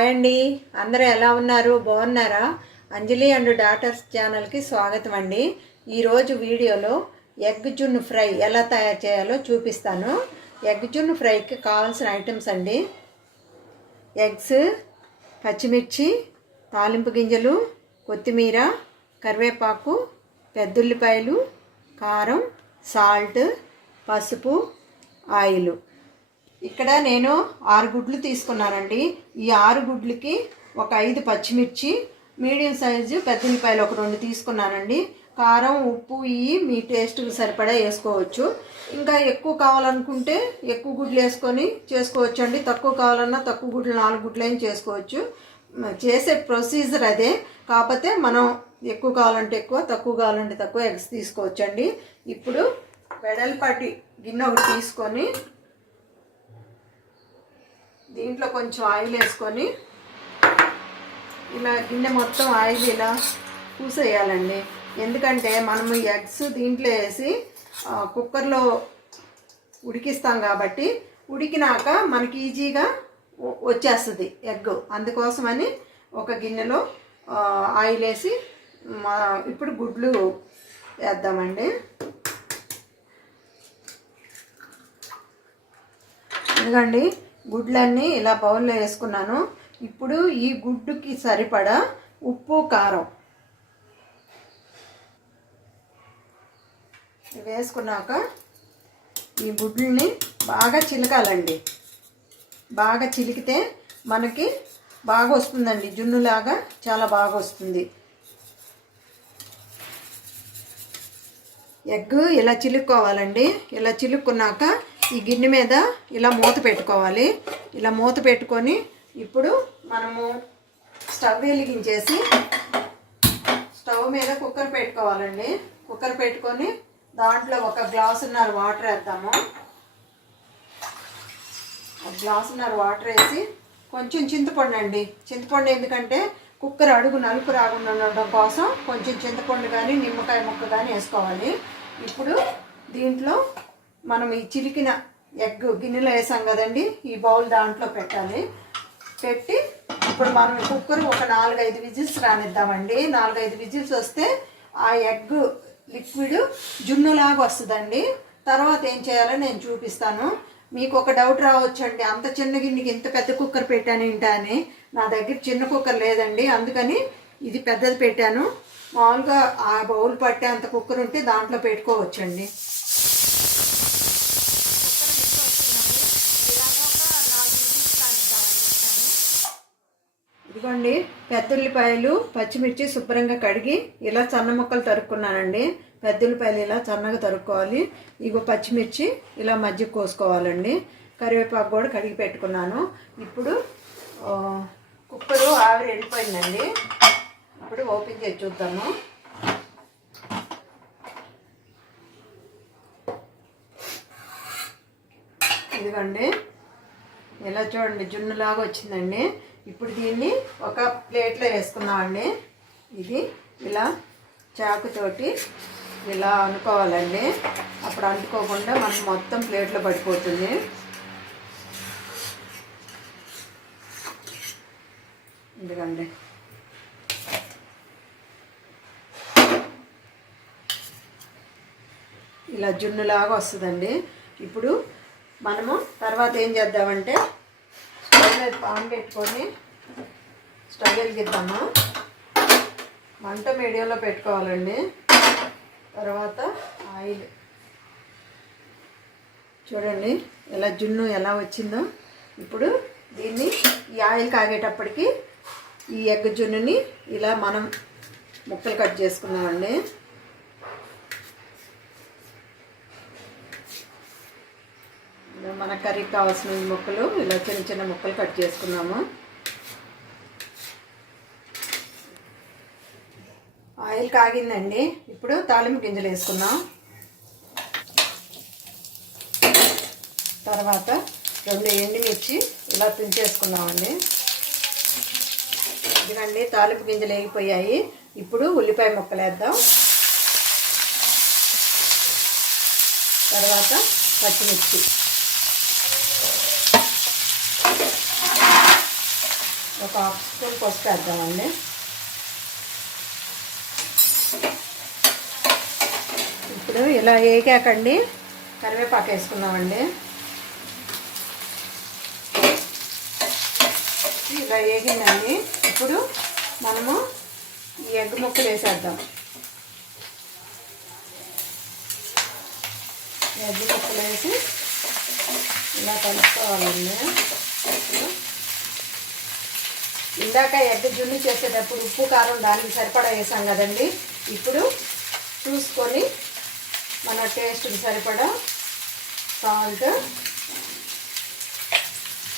Hi అండి. అందరూ ఎలా ఉన్నారు? బాగున్నారా? అంజలి అండ్ డాటర్స్ ఛానల్కి స్వాగతం అండి. ఈరోజు వీడియోలో ఎగ్ జున్ను ఫ్రై ఎలా తయారు చేయాలో చూపిస్తాను. ఎగ్ జున్ను ఫ్రైకి కావాల్సిన ఐటమ్స్ అండి. ఎగ్స్ పచ్చిమిర్చి తాలింపు గింజలు కొత్తిమీర కరివేపాకు పెద్దుల్లిపాయలు కారం సాల్ట్ పసుపు ఆయిల్. ఇక్కడ నేను ఆరు గుడ్లు తీసుకున్నానండి. ఈ ఆరు గుడ్లకి ఒక ఐదు పచ్చిమిర్చి మీడియం సైజు పెద్దలిపాయలు ఒక రెండు తీసుకున్నానండి. కారం ఉప్పు ఇవి మీ టేస్ట్కి సరిపడా వేసుకోవచ్చు. ఇంకా ఎక్కువ కావాలనుకుంటే ఎక్కువ గుడ్లు వేసుకొని చేసుకోవచ్చు అండి తక్కువ కావాలన్నా తక్కువ గుడ్లు నాలుగు గుడ్లు అయినా చేసుకోవచ్చు. చేసే ప్రొసీజర్ అదే. కాకపోతే మనం ఎక్కువ కావాలంటే ఎక్కువ తక్కువ కావాలంటే తక్కువ ఎగ్స్ తీసుకోవచ్చండి. ఇప్పుడు వెడల్పాటి గిన్నె ఒకటి తీసుకొని దీంట్లో కొంచెం ఆయిల్ వేసుకొని ఇలా గిన్నె మొత్తం ఆయిల్ ఇలా పూసేయాలండి. ఎందుకంటే మనము ఎగ్స్ దీంట్లో వేసి కుక్కర్లో ఉడికిస్తాం కాబట్టి ఉడికినాక మనకి ఈజీగా వచ్చేస్తుంది ఎగ్. అందుకోసమని ఒక గిన్నెలో ఆయిల్ వేసి మా ఇప్పుడు గుడ్లు వేద్దామండి. ఎందుకండి గుడ్లన్నీ ఇలా బౌల్లో వేసుకున్నాను. ఇప్పుడు ఈ గుడ్డుకి సరిపడా ఉప్పు కారం. వేసుకున్నాక ఈ గుడ్లని బాగా చిలకాలండి. బాగా చిలికితే మనకి బాగా వస్తుందండి జున్నులాగా చాలా బాగా వస్తుంది ఎగ్ ఇలా చిలుక్కోవాలండి. ఇలా చిలుక్కున్నాక ఈ గిన్నె మీద ఇలా మూత పెట్టుకోవాలి. ఇలా మూత పెట్టుకొని ఇప్పుడు మనము స్టవ్ వెలిగించేసి స్టవ్ మీద కుక్కర్ పెట్టుకోవాలండి. కుక్కర్ పెట్టుకొని దాంట్లో ఒక గ్లాసున్నర వాటర్ వేద్దాము. ఒక గ్లాసున్నర వాటర్ వేసి కొంచెం చింతపండు అండి. చింతపండు ఎందుకంటే కుక్కర్ అడుగు నలుపు రాకుండా ఉండడం కోసం కొంచెం చింతపండు కానీ నిమ్మకాయ ముక్క కానీ వేసుకోవాలి. ఇప్పుడు దీంట్లో మనం ఈ చిలికిన ఎగ్ గిన్నెలో వేసాం కదండి ఈ బౌల్ దాంట్లో పెట్టాలి. పెట్టి ఇప్పుడు మనం కుక్కర్ ఒక నాలుగైదు విజిల్స్ రానిద్దామండి. నాలుగైదు విజిల్స్ వస్తే ఆ ఎగ్ లిక్విడ్ జున్నులాగా వస్తుందండి. తర్వాత ఏం చేయాలో నేను చూపిస్తాను. మీకు ఒక డౌట్ రావచ్చండి అంత చిన్న గిన్నెకి ఇంత పెద్ద కుక్కర్ పెట్టాను ఏంటా అని. నా దగ్గర చిన్న కుక్కర్ లేదండి అందుకని ఇది పెద్దది పెట్టాను. మామూలుగా ఆ బౌల్ పట్టే అంత కుక్కర్ ఉంటే దాంట్లో పెట్టుకోవచ్చండి. ఇదిగోండి పెద్దుల్లిపాయలు పచ్చిమిర్చి శుభ్రంగా కడిగి ఇలా సన్న ముక్కలు తరుక్కున్నానండి. పెద్దుల్లిపాయలు ఇలా సన్నగా తరుక్కోవాలి. ఇగో పచ్చిమిర్చి ఇలా మధ్య కోసుకోవాలండి. కరివేపాకు కూడా కడిగి పెట్టుకున్నాను. ఇప్పుడు కుక్కరు ఆవిరి వెళ్ళిపోయిందండి ఇప్పుడు ఓపెన్ చేసి చూద్దాము. ఇదిగోండి. ఇలా చూడండి జున్నులాగా వచ్చిందండి. ఇప్పుడు దీన్ని ఒక ప్లేట్లో వేసుకుందామండి. ఇది ఇలా చాకుతోటి ఇలా అనుకోవాలండి. అప్పుడు అంటుకోకుండా మనకు మొత్తం ప్లేట్లో పడిపోతుంది. ఎందుకండి ఇలా జున్నులాగా వస్తుందండి. ఇప్పుడు మనము తర్వాత ఏం చేద్దామంటే మీద పాన్ పెట్టుకొని స్టవ్ వెలిగిద్దాము? మంట మీడియంలో పెట్టుకోవాలండి. తర్వాత ఆయిల్. చూడండి ఎలా జున్ను ఎలా వచ్చిందో. ఇప్పుడు దీన్ని ఈ ఆయిల్ కాగేటప్పటికి ఈ ఎగ్ జున్నుని ఇలా మనం ముక్కలు కట్ చేసుకున్నామండి ఇలా మన కర్రీకి కావాల్సిన ముక్కలు ఇలా చిన్న చిన్న ముక్కలు కట్ చేసుకున్నాము. ఆయిల్ కాగిందండి. ఇప్పుడు తాలింపు గింజలు వేసుకున్నాం తర్వాత రెండు ఎండుమిర్చి ఇలా తుంచేసుకున్నామండి ఇదిగండి తాలింపు గింజలు వేగిపోయాయి. ఇప్పుడు ఉల్లిపాయ ముక్కలు వేద్దాం. తర్వాత పచ్చిమిర్చి. ఒక హాఫ్ స్పూన్ పసుపు వేద్దామండి. ఇప్పుడు ఇలా వేగాకండి కరివేపాకు వేసుకుందామండి. ఇలా వేగిందండి ఇప్పుడు మనము ఈ ఎగ్ ముక్కలు వేసేద్దాం. ఎగ్ ముక్కలు వేసి ఇలా కలుపుకోవాలండి. ఇందాక ఎగ్ జున్ను చేసేటప్పుడు ఉప్పు కారం దానికి సరిపడా వేసాం కదండి. ఇప్పుడు చూసుకొని మన టేస్ట్కి సరిపడా సాల్ట్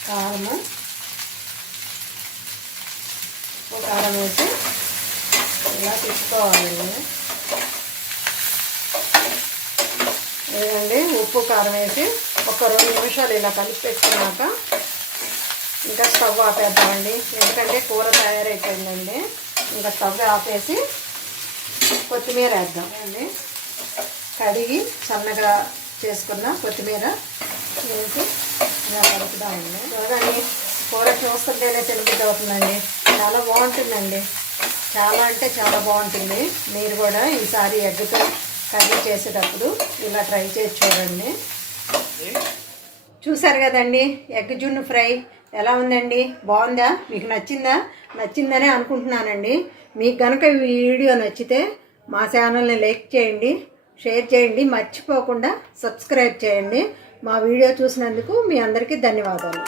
కారం ఉప్పు కారం వేసి ఇలా తిప్పుకోవాలండి లేదండి ఉప్పు కారం వేసి ఒక రెండు నిమిషాలు ఇలా కలిపి పెట్టుకున్నాక ఇంకా స్టవ్ ఆపేద్దామండి. ఎందుకంటే కూర తయారైపోయిందండి. ఇంకా స్టవ్ ఆపేసి కొత్తిమీర వేద్దాం అండి కడిగి సన్నగా చేసుకున్న కొత్తిమీర వేసి ఇలా కలుపుదామండి. చూడండి కూర చూస్తుంటేనే తినబుద్ధి అవుతుందండి చాలా బాగుంటుందండి. చాలా అంటే చాలా బాగుంటుంది. మీరు కూడా ఈసారి ఎగ్తో కర్రీ చేసేటప్పుడు ఇలా ట్రై చేసి చూడండి. చూసారు కదండి ఎగ్ జున్ను ఫ్రై. ఎలా ఉందండి? బాగుందా? మీకు నచ్చిందా? నచ్చిందనే అనుకుంటున్నానండి. మీకు కనుక ఈ వీడియో నచ్చితే మా ఛానల్ని లైక్ చేయండి షేర్ చేయండి మర్చిపోకుండా సబ్స్క్రైబ్ చేయండి. మా వీడియో చూసినందుకు మీ అందరికీ ధన్యవాదాలు.